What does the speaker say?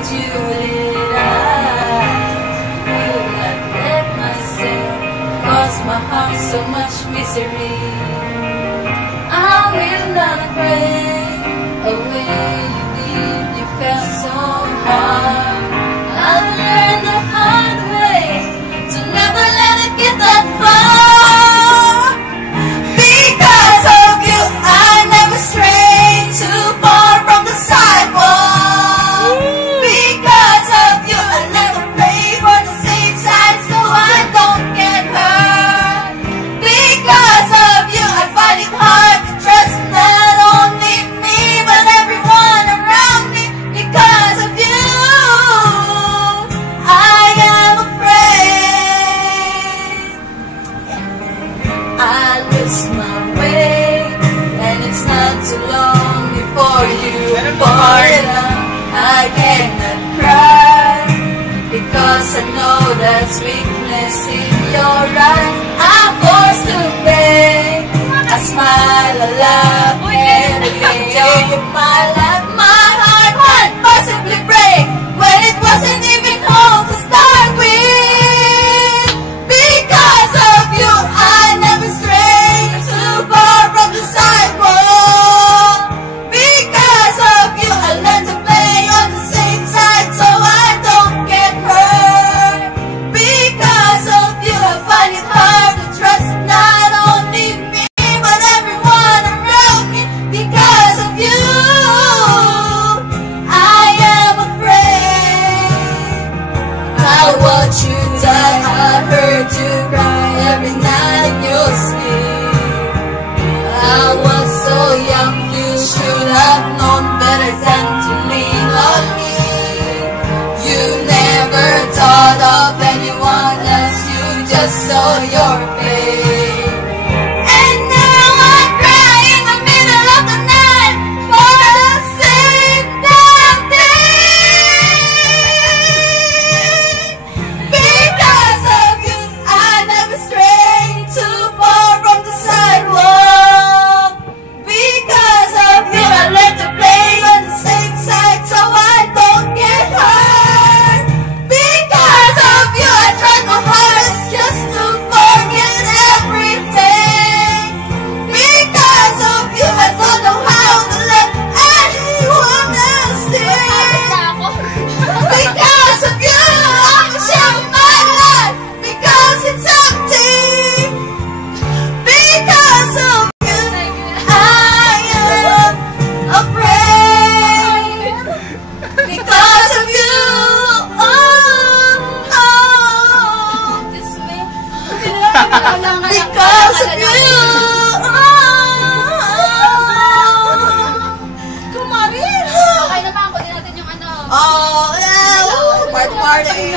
told you that I will not let myself cause my heart so much misery. I will not break away. You felt so hard. I learned the hard way to never let it get that far. Because of you, I never strayed too far from the sidewalk. Because of you, I never play for the same side so I don't get hurt. Because of you, I find it hard to trust not only me but everyone around me. Because of you, I am afraid I lose my way, and it's not too long before you pour it out. I cannot cry because I know that's weakness in your eyes. I'm forced to beg. I smile, I laugh, every day of my life. My heart can't possibly break when it wasn't even home to start with. Because of you, I never strayed too far from the sidewalk. Because of you, I learned to play on the same side so I don't get hurt. Because of you, I find it hard to trust not only me but everyone around me. Because of you, I am afraid I watch you die. I heard you cry every night in your sleep. I was so young, you should have known better than to lean on me. You never thought of anyone else, you just saw your fate. And now I cry in the middle of the night for the same damn thing. Because of you, I never strayed too far from the sidewalk. Because of you, I learned to play on the same side so I don't get hurt. Because of you, I tried my hardest just to forget everything. Because of you, I don't know how to let anyone else in. Because of you, I'm ashamed of my life because it's empty. Because of you, I am afraid. Because of you, because of you, Kumarin! Okay na ba? Kunin natin yung ano. oh, yeah, part-part eh.